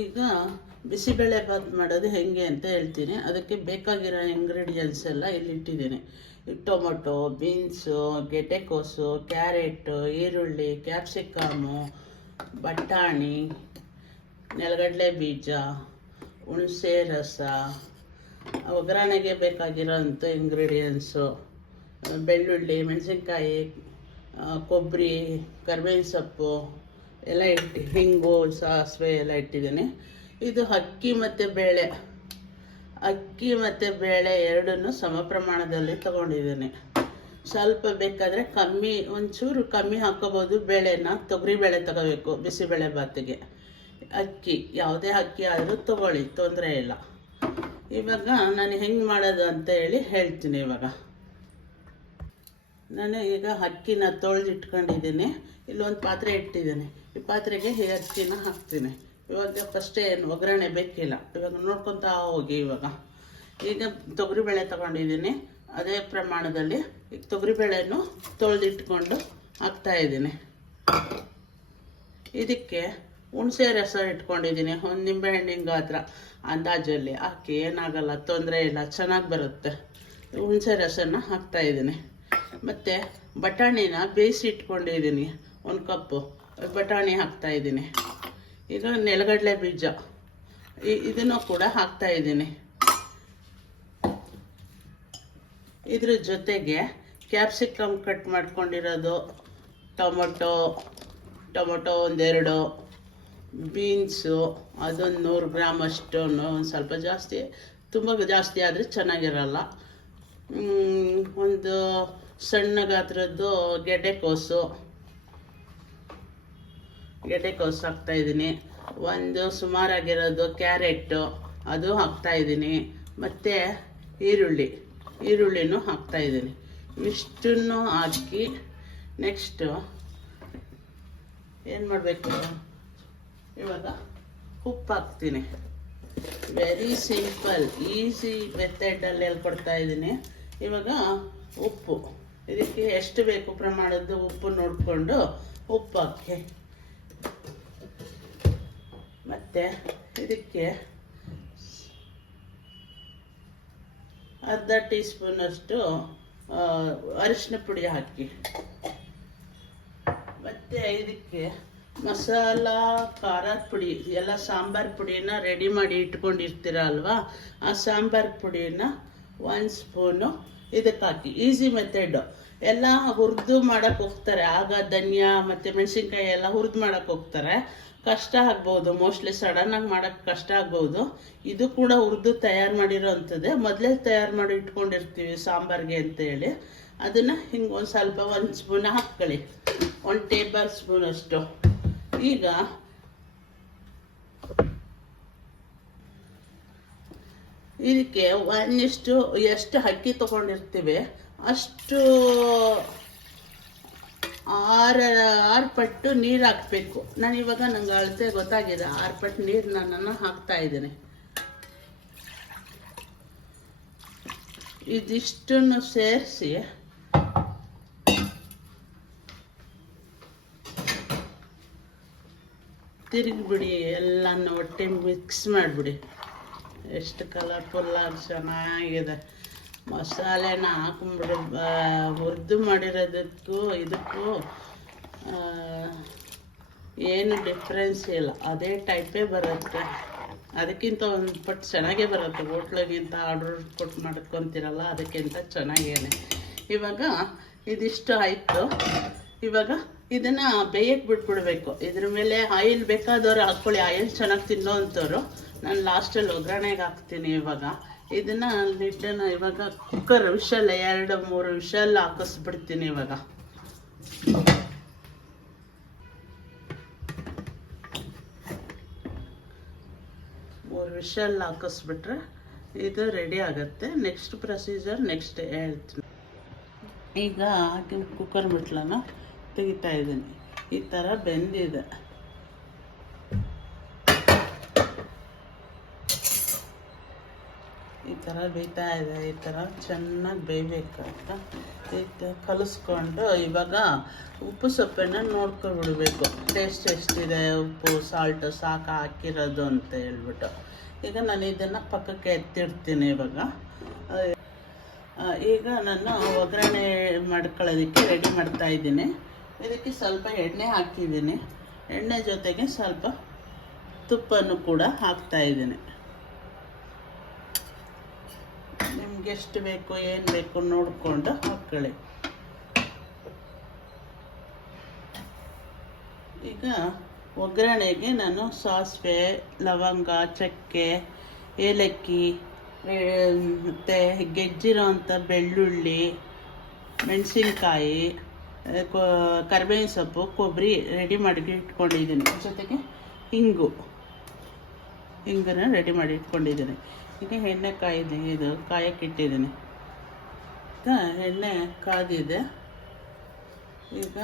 ಈಗ ಬಿಸಿಬೇಳೆಭಾತ್ ಮಾಡೋದು ಹೇಗೆ ಅಂತ ಹೇಳ್ತೀನಿ. ಅದಕ್ಕೆ ಬೇಕಾಗಿರೋ ಇಂಗ್ರೀಡಿಯೆಂಟ್ಸ್ ಎಲ್ಲ ಇಲ್ಲಿ ಇಟ್ಟಿದ್ದೀನಿ. ಟೊಮೊಟೊ, ಬೀನ್ಸು, ಗೆಡ್ಡೆಕೋಸು, ಕ್ಯಾರೆಟು, ಈರುಳ್ಳಿ, ಕ್ಯಾಪ್ಸಿಕಮ್ಮು, ಬಟಾಣಿ, ನೆಲಗಡಲೆ ಬೀಜ, ಹುಣಸೆ ರಸ, ಒಗ್ಗರಣೆಗೆ ಬೇಕಾಗಿರೋಂಥ ಇಂಗ್ರೀಡಿಯೆಂಟ್ಸು, ಬೆಳ್ಳುಳ್ಳಿ, ಮೆಣಸಿನ್ಕಾಯಿ, ಕೊಬ್ಬರಿ, ಕರಿಬೇವಿನ ಸೊಪ್ಪು ಎಲ್ಲ ಹಿಂಗು, ಸಾಸಿವೆ ಎಲ್ಲ ಇಟ್ಟಿದ್ದೀನಿ. ಇದು ಅಕ್ಕಿ ಮತ್ತು ಬೇಳೆ ಎರಡನ್ನೂ ಸಮ ಪ್ರಮಾಣದಲ್ಲಿ ತೊಗೊಂಡಿದ್ದೀನಿ. ಸ್ವಲ್ಪ ಬೇಕಾದರೆ ಒಂಚೂರು ಕಮ್ಮಿ ಹಾಕೋಬೋದು. ಬೇಳೆನ ತೊಗರಿಬೇಳೆ ತಗೋಬೇಕು ಬಿಸಿಬೇಳೆ ಬಾತಿಗೆ. ಅಕ್ಕಿ ಯಾವುದೇ ಅಕ್ಕಿ ಆದರೂ ತೊಗೊಳ್ಳಿ, ತೊಂದರೆ ಇಲ್ಲ. ಇವಾಗ ನಾನು ಹೆಂಗೆ ಮಾಡೋದು ಅಂತ ಹೇಳ್ತೀನಿ. ಇವಾಗ ನಾನು ಈಗ ಅಕ್ಕಿನ ತೊಳೆದಿಟ್ಕೊಂಡಿದ್ದೀನಿ. ಇಲ್ಲೊಂದು ಪಾತ್ರೆ ಇಟ್ಟಿದ್ದೀನಿ. ಈ ಪಾತ್ರೆಗೆ ಈ ಅಕ್ಕಿನ ಹಾಕ್ತೀನಿ. ಇವಾಗ ಫಸ್ಟೇ ಏನು ಒಗ್ಗರಣೆ ಬೇಕಿಲ್ಲ. ಇವಾಗ ನೋಡ್ಕೊತಾ ಹೋಗಿ. ಈಗ ತೊಗರಿಬೇಳೆ ತೊಗೊಂಡಿದ್ದೀನಿ. ಅದೇ ಪ್ರಮಾಣದಲ್ಲಿ ಈಗ ತೊಗರಿಬೇಳೆನೂ ತೊಳೆದಿಟ್ಕೊಂಡು ಹಾಕ್ತಾಯಿದ್ದೀನಿ. ಇದಕ್ಕೆ ಹುಣಸೆ ರಸ ಇಟ್ಕೊಂಡಿದ್ದೀನಿ. ಒಂದು ನಿಂಬೆಹಣ್ಣಿನ ಗಾತ್ರ ಅಂದಾಜಲ್ಲಿ ಹಾಕಿ, ಏನಾಗಲ್ಲ, ತೊಂದರೆ ಇಲ್ಲ, ಚೆನ್ನಾಗಿ ಬರುತ್ತೆ. ಹುಣಸೆ ರಸನ ಹಾಕ್ತಾಯಿದ್ದೀನಿ. ಮತ್ತು ಬಟಾಣಿನ ಬೇಯಿಸಿ ಇಟ್ಕೊಂಡಿದ್ದೀನಿ. 1 ಕಪ್ಪು ಬಟಾಣಿ ಹಾಕ್ತಾಯಿದ್ದೀನಿ. ಈಗ ನೆಲಗಡಲೆ ಬೀಜ ಇದನ್ನು ಕೂಡ ಹಾಕ್ತಾಯಿದ್ದೀನಿ. ಇದ್ರ ಜೊತೆಗೆ ಕ್ಯಾಪ್ಸಿಕಮ್ ಕಟ್ ಮಾಡ್ಕೊಂಡಿರೋದು, ಟೊಮೊಟೊ 1-2, ಬೀನ್ಸು ಅದೊಂದು 100 ಗ್ರಾಮ್ ಅಷ್ಟು, ಒಂದು ಸ್ವಲ್ಪ ಜಾಸ್ತಿ, ತುಂಬ ಜಾಸ್ತಿ ಆದರೆ ಚೆನ್ನಾಗಿರಲ್ಲ. ಒಂದು ಸಣ್ಣ ಗಾತ್ರದ್ದು ಗೆಡ್ಡೆಕೋಸು ಹಾಕ್ತಾಯಿದ್ದೀನಿ. ಒಂದು ಸುಮಾರಾಗಿರೋದು ಕ್ಯಾರೆಟು ಅದು ಹಾಕ್ತಾಯಿದ್ದೀನಿ. ಮತ್ತು ಈರುಳ್ಳಿನೂ ಹಾಕ್ತಾಯಿದ್ದೀನಿ. ಇಷ್ಟನ್ನು ಹಾಕಿ ನೆಕ್ಸ್ಟು ಏನು ಮಾಡಬೇಕು, ಇವಾಗ ಉಪ್ಪು ಹಾಕ್ತೀನಿ. ವೆರಿ ಸಿಂಪಲ್, ಈಸಿ ಮೆಥಡಲ್ಲಿ ಹೇಳ್ಕೊಡ್ತಾಯಿದ್ದೀನಿ. ಇವಾಗ ಉಪ್ಪು ಇದಕ್ಕೆ ಎಷ್ಟು ಬೇಕು ಪ್ರಮಾಣದ್ದು ಉಪ್ಪು ನೋಡಿಕೊಂಡು ಉಪ್ಪು ಹಾಕಿ. ಮತ್ತು ಇದಕ್ಕೆ ಅರ್ಧ ಟೀ ಸ್ಪೂನಷ್ಟು ಅರಿಶಿನ ಪುಡಿ ಹಾಕಿ. ಮತ್ತು ಇದಕ್ಕೆ ಮಸಾಲ, ಖಾರದ ಪುಡಿ ಎಲ್ಲ ಸಾಂಬಾರು ಪುಡಿನ ರೆಡಿ ಮಾಡಿ ಇಟ್ಕೊಂಡಿರ್ತೀರ ಅಲ್ವಾ, ಆ ಸಾಂಬಾರು ಪುಡಿನ 1 ಸ್ಪೂನು ಇದಕ್ಕೆ ಹಾಕಿ. Easy method. ಎಲ್ಲ ಹುರಿದು ಮಾಡೋಕ್ಕೆ ಹೋಗ್ತಾರೆ. ಆಗ ಧನಿಯಾ ಮತ್ತು ಮೆಣಸಿನ್ಕಾಯಿ ಎಲ್ಲ ಹುರಿದು ಮಾಡೋಕ್ಕೆ ಹೋಗ್ತಾರೆ. ಕಷ್ಟ ಆಗ್ಬೋದು, ಮೋಸ್ಟ್ಲಿ ಸಡನ್ನಾಗಿ ಮಾಡೋಕ್ಕೆ ಕಷ್ಟ ಆಗ್ಬೋದು. ಇದು ಕೂಡ ಹುರಿದು ತಯಾರು ಮಾಡಿರೋ ಅಂಥದ್ದೇ. ಮೊದಲೇ ತಯಾರು ಮಾಡಿ ಇಟ್ಕೊಂಡಿರ್ತೀವಿ ಸಾಂಬಾರಿಗೆ ಅಂತೇಳಿ. ಅದನ್ನು ಹಿಂಗೆ ಒಂದು ಸ್ವಲ್ಪ 1 ಸ್ಪೂನ್ ಹಾಕ್ಕೊಳ್ಳಿ, 1 ಟೇಬಲ್ ಸ್ಪೂನ್ ಅಷ್ಟು. ಈಗ ಇದಕ್ಕೆ ಎಷ್ಟು ಅಕ್ಕಿ ತೊಗೊಂಡಿರ್ತೀವಿ ಅಷ್ಟು 6 ಪಟ್ಟು ನೀರು ಹಾಕಬೇಕು. ನಾನಿವಾಗ ನಂಗೆ ಅಳತೆ ಗೊತ್ತಾಗಿದೆ. 6 ಪಟ್ಟು ನೀರು ನಾನು ಹಾಕ್ತಾಯಿದ್ದೀನಿ. ಇದಿಷ್ಟನ್ನು ಸೇರಿಸಿ ತಿರುಗಿಬಿಡಿ. ಎಲ್ಲನೂ ಒಟ್ಟಿಗೆ ಮಿಕ್ಸ್ ಮಾಡಿಬಿಡಿ. ಎಷ್ಟು ಕಲರ್ಫುಲ್ಲಾಗಿ ಚೆನ್ನಾಗಿದೆ. ಮಸಾಲೆನ ಹಾಕೊಂಬಿಡಿ. ಹುರಿದು ಮಾಡಿರೋದಕ್ಕೂ ಇದಕ್ಕೂ ಏನು ಡಿಫ್ರೆನ್ಸ್ ಇಲ್ಲ, ಅದೇ ಟೈಪೇ ಬರುತ್ತೆ. ಅದಕ್ಕಿಂತ 1 ಪಟ್ಟು ಚೆನ್ನಾಗೇ ಬರುತ್ತೆ. ಹೋಟ್ಲಿಗಿಂತ ಆರ್ಡ್ರ್ ಕೊಟ್ಟು ಮಾಡ್ಕೊತೀರಲ್ಲ, ಅದಕ್ಕಿಂತ ಚೆನ್ನಾಗೇನೆ. ಇವಾಗ ಇದಿಷ್ಟು ಆಯಿತು. ಇವಾಗ ಇದನ್ನು ಬೇಯಕ್ಕೆ ಬಿಟ್ಬಿಡ್ಬೇಕು. ಇದ್ರ ಮೇಲೆ ಆಯಿಲ್ ಬೇಕಾದವ್ರು ಹಾಕ್ಕೊಳ್ಳಿ. ಆಯಿಲ್ ಚೆನ್ನಾಗಿ ತಿನ್ನೋ ಅಂಥವ್ರು. ನಾನು ಲಾಸ್ಟಲ್ಲಿ ಒಗ್ಗರಣೆಗೆ ಹಾಕ್ತೀನಿ. ಇವಾಗ ಇದನ್ನು ಲಿಡ್ಡನ್ನು ಇವಾಗ ಕುಕ್ಕರ್ ವಿಷಲ್ 2-3 ವಿಷಲ್ ಹಾಕಿಸ್ಬಿಡ್ತೀನಿ. ಇವಾಗ ವಿಷಲ್ ಹಾಕಿಸ್ಬಿಟ್ರೆ ಇದು ರೆಡಿ ಆಗುತ್ತೆ. ನೆಕ್ಸ್ಟ್ ಪ್ರೊಸೀಜರ್ ನೆಕ್ಸ್ಟ್ ಹೇಳ್ತೀನಿ. ಈಗ ಕುಕ್ಕರ್ ಮುಟ್ಲನ ತೆಗಿತಾ ಇದ್ದೀನಿ. ಈ ಥರ ಬೆಂದಿದೆ. ಈ ಥರ ಬೇಯ್ತಾ ಇದೆ. ಈ ಥರ ಚೆನ್ನಾಗಿ ಬೇಯಬೇಕಂತ ಕಲಿಸ್ಕೊಂಡು ಇವಾಗ ಉಪ್ಪು ಸೊಪ್ಪನ್ನು ನೋಡ್ಕೊಬಿಡ್ಬೇಕು. ಟೇಸ್ಟ್ ಎಷ್ಟಿದೆ, ಉಪ್ಪು ಸಾಲ್ಟು ಸಾಕು ಹಾಕಿರೋದು ಅಂತ ಹೇಳ್ಬಿಟ್ಟು. ಈಗ ನಾನು ಇದನ್ನು ಪಕ್ಕಕ್ಕೆ ಎತ್ತಿಡ್ತೀನಿ. ಈಗ ನಾನು ಒಗ್ಗರಣೆ ಮಾಡ್ಕೊಳ್ಳೋದಕ್ಕೆ ರೆಡಿ ಮಾಡ್ತಾಯಿದ್ದೀನಿ. ಇದಕ್ಕೆ ಸ್ವಲ್ಪ ಎಣ್ಣೆ ಹಾಕಿದ್ದೀನಿ. ಎಣ್ಣೆ ಜೊತೆಗೆ ಸ್ವಲ್ಪ ತುಪ್ಪನೂ ಕೂಡ ಹಾಕ್ತಾಯಿದ್ದೀನಿ. ನಿಮ್ಗೆ ಎಷ್ಟು ಬೇಕು ಏನು ಬೇಕು ನೋಡಿಕೊಂಡು ಹಾಕ್ಕೊಳ್ಳಿ. ಈಗ ಒಗ್ಗರಣೆಗೆ ನಾನು ಸಾಸಿವೆ, ಲವಂಗ, ಚಕ್ಕೆ, ಏಲಕ್ಕಿ, ಮತ್ತು ಗೆಜ್ಜಿರೋ ಅಂಥ ಬೆಳ್ಳುಳ್ಳಿ, ಮೆಣಸಿನ್ಕಾಯಿ, ಕರಿಬೇವಿನ ಸೊಪ್ಪು, ಕೊಬ್ಬರಿ ರೆಡಿ ಮಾಡಿ ಇಟ್ಕೊಂಡಿದ್ದೀನಿ. ಜೊತೆಗೆ ಹಿಂಗನ್ನು ರೆಡಿ ಮಾಡಿ ಇಟ್ಕೊಂಡಿದ್ದೀನಿ. ಈಗ ಎಣ್ಣೆ ಇದು ಕಾಯಕ್ಕಿಟ್ಟಿದ್ದೀನಿ. ಈಗ ಎಣ್ಣೆ ಕಾದಿದೆ. ಈಗ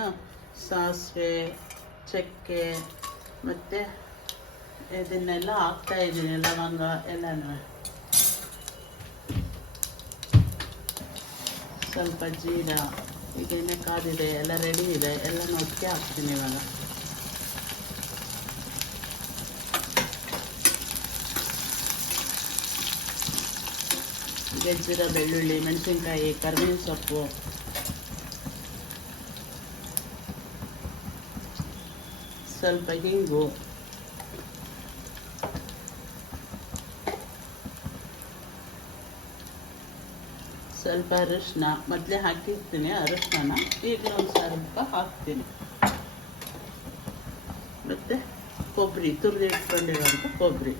ಸಾಸಿವೆ, ಚಕ್ಕೆ ಮತ್ತು ಇದನ್ನೆಲ್ಲ ಹಾಕ್ತಾಯಿದ್ದೀನಿ, ಲವಂಗ ಎಲ್ಲನೂ. ಸ್ವಲ್ಪ ಜೀರ, ಈಗ ಎಣ್ಣೆ ಕಾದಿದೆ, ಎಲ್ಲ ರೆಡಿ ಇದೆ, ಎಲ್ಲನೂ ಒಟ್ಟಿಗೆ ಹಾಕ್ತೀನಿ. ಇವಾಗ ಗೆಜ್ಜಿರ, ಬೆಳ್ಳುಳ್ಳಿ, ಮೆಣಸಿನ್ಕಾಯಿ, ಕರಿಬೇವಿನ ಸೊಪ್ಪು, ಸ್ವಲ್ಪ ಹಿಂಗು, ಸ್ವಲ್ಪ ಅರಿಶಿನ. ಮೊದಲೇ ಹಾಕಿರ್ತೀನಿ ಅರಿಶಿನ, ಈಗಲೂ ಒಂದು ಸ್ವಲ್ಪ ಹಾಕ್ತೀನಿ. ಮತ್ತು ಕೊಬ್ಬರಿ, ತುರಿದು ಇಟ್ಕೊಂಡಿರೋಂಥ ಕೊಬ್ಬರಿ.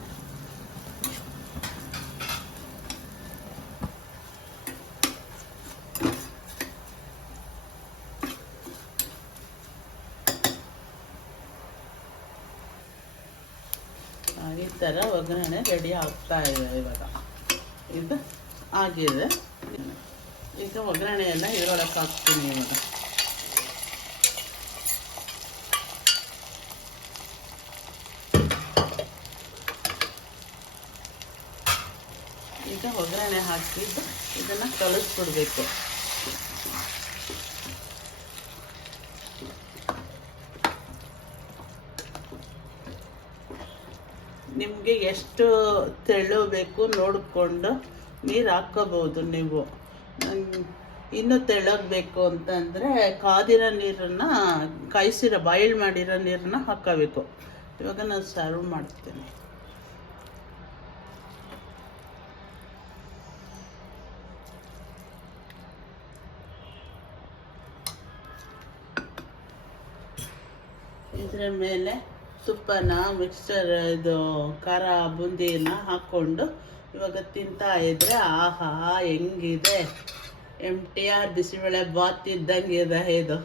ಈ ಥರ ಒಗ್ಗರಣೆ ರೆಡಿ ಆಗ್ತಾ ಇದೆ. ಇವಾಗ ಇದು ಆಗಿದೆ. ಈಗ ಒಗ್ಗರಣೆ ಎಲ್ಲ ಇದರೊಳಗೆ ಹಾಕ್ತೀನಿ. ಈಗ ಒಗ್ಗರಣೆ ಹಾಕಿದ್ದು ಇದನ್ನು ಕಲಿಸ್ಬಿಡ್ಬೇಕು. ನಿಮಗೆ ಎಷ್ಟು ತೆಳು ಬೇಕು ನೋಡಿಕೊಂಡು ನೀರು ಹಾಕ್ಕೋಬೋದು ನೀವು. ಇನ್ನೂ ತೆಳ್ಳಗಬೇಕು ಅಂತಂದರೆ ಕಾದಿರೋ ನೀರನ್ನು, ಬಾಯ್ಲ್ ಮಾಡಿರೋ ನೀರನ್ನ ಹಾಕ್ಕೋಬೇಕು. ಇವಾಗ ನಾನು ಸರ್ವ್ ಮಾಡ್ತೀನಿ. ಇದರ ಮೇಲೆ ತುಪ್ಪನ, ಮಿಕ್ಸ್ಚರ್, ಇದು ಖಾರ ಬೂಂದಿನ ಹಾಕ್ಕೊಂಡು ಇವಾಗ ತಿಂತಾ ಇದ್ರೆ ಆಹಾ ಹೆಂಗಿದೆ. MTR ಬಿಸಿಬೇಳೆ ಬಾತ್ ಇದ್ದಂಗೆ ಇದೆ ಇದು.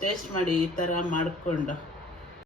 ಟೇಸ್ಟ್ ಮಾಡಿ ಈ ಥರ ಮಾಡಿಕೊಂಡು.